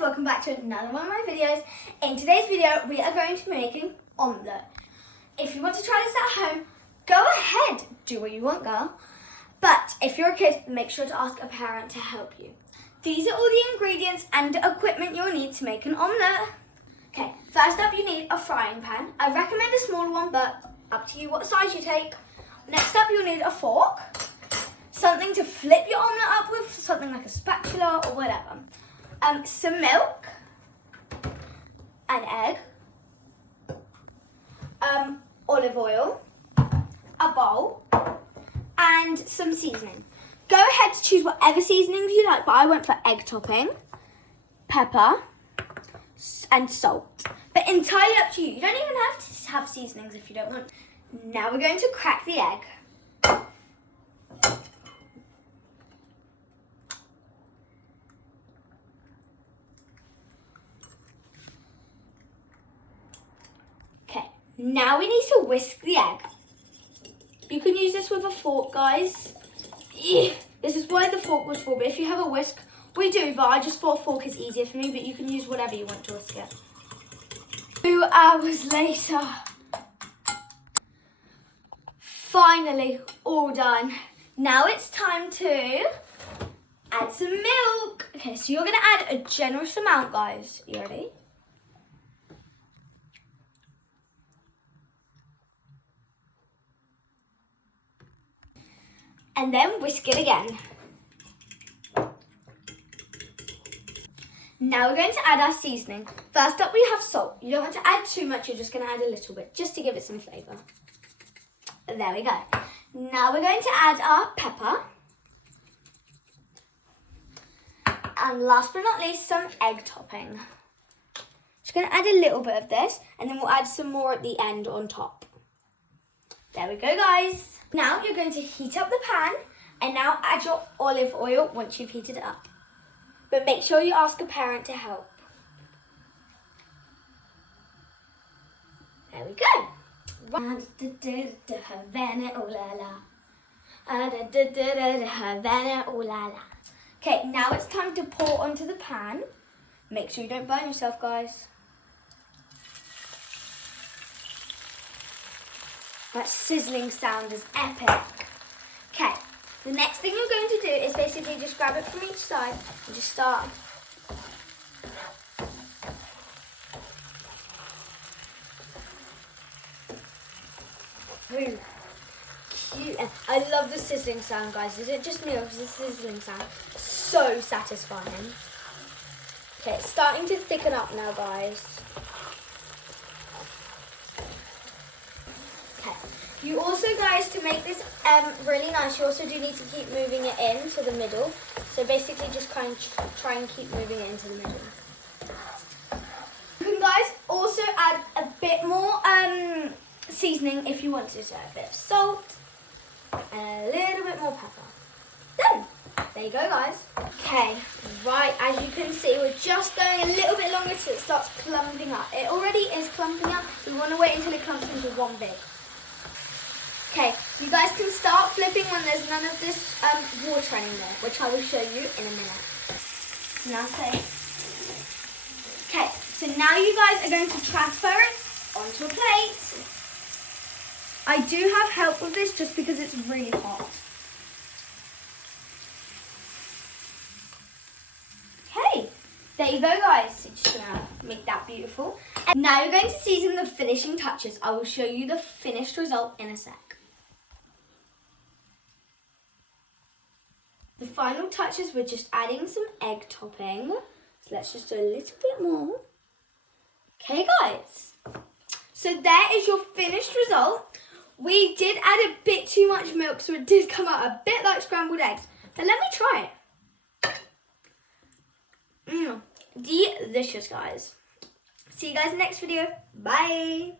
welcome back to another one of my videos. In today's video, we are going to be making omelette. If you want to try this at home, go ahead, do what you want, girl. But if you're a kid, make sure to ask a parent to help you. These are all the ingredients and equipment you'll need to make an omelette. Okay, first up you need a frying pan. I recommend a smaller one, but up to you what size you take. Next up you'll need a fork, something to flip your omelette up with, something like a spatula or whatever. Some milk, an egg, olive oil, a bowl, and some seasoning. Go ahead to choose whatever seasonings you like, but I went for egg topping, pepper, and salt. But entirely up to you. You don't even have to have seasonings if you don't want. Now we're going to crack the egg. Okay, now we need to whisk the egg. You can use this with a fork, guys. This is why the fork was for, but if you have a whisk, we do, but I just thought a fork is easier for me, but you can use whatever you want to whisk it. 2 hours later. Finally, all done. Now it's time to add some milk. Okay, so you're gonna add a generous amount, guys. You ready? And then whisk it again. Now we're going to add our seasoning. First up we have salt. You don't want to add too much, you're just going to add a little bit, just to give it some flavour. There we go. Now we're going to add our pepper. And last but not least, some egg topping. Just going to add a little bit of this, and then we'll add some more at the end on top. There we go, guys. Now you're going to heat up the pan, and now add your olive oil once you've heated it up. But make sure you ask a parent to help. There we go. Havana, ooh la la. Havana, ooh la la. Okay, now it's time to pour onto the pan. Make sure you don't burn yourself, guys. That sizzling sound is epic. Okay, the next thing you're going to do is basically just grab it from each side and just start. Ooh, cute. I love the sizzling sound, guys. Is it just me or is the sizzling sound so satisfying? Okay, it's starting to thicken up now, guys. You also, guys, to make this really nice, you also do need to keep moving it into the middle. So basically just try and keep moving it into the middle. You can, guys, also add a bit more seasoning if you want to. So a bit of salt and a little bit more pepper. Done. There you go, guys. Okay, right, as you can see, we're just going a little bit longer till it starts clumping up. It already is clumping up. We want to wait until it clumps into one big. Okay, you guys can start flipping when there's none of this water anymore, which I will show you in a minute. Now say. Okay, so now you guys are going to transfer it onto a plate. I do have help with this just because it's really hot. Okay, there you go, guys. So just gonna make that beautiful. And now you're going to season the finishing touches. I will show you the finished result in a sec. The final touches, we're just adding some egg topping. So let's just do a little bit more. Okay, guys. So there is your finished result. We did add a bit too much milk, so it did come out a bit like scrambled eggs. But let me try it. Delicious, guys. See you guys in the next video. Bye.